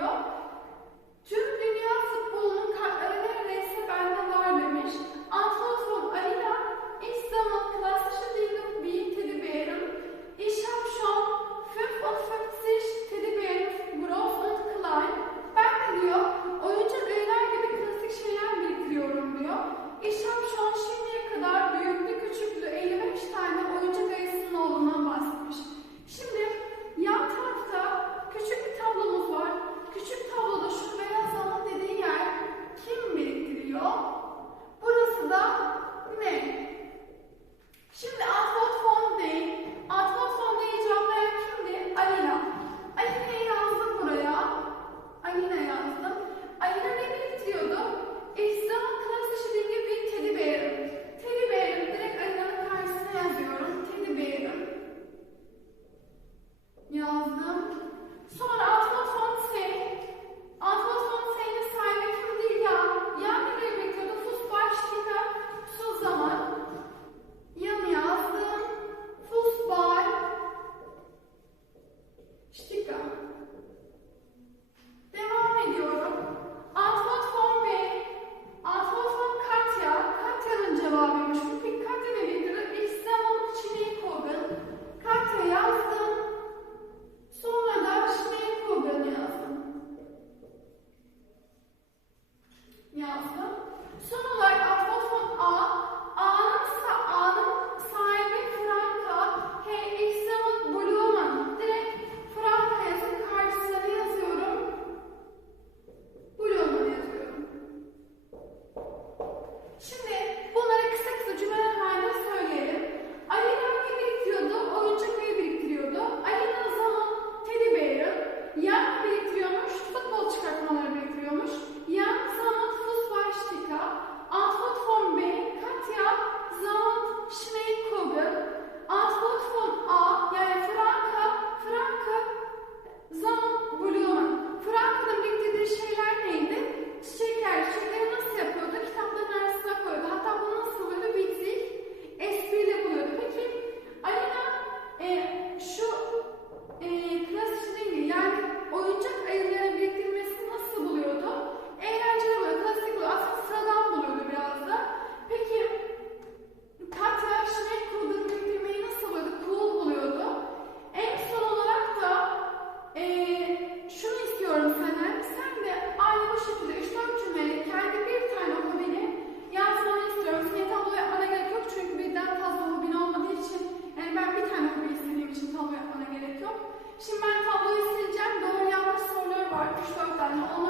되고요. Oh.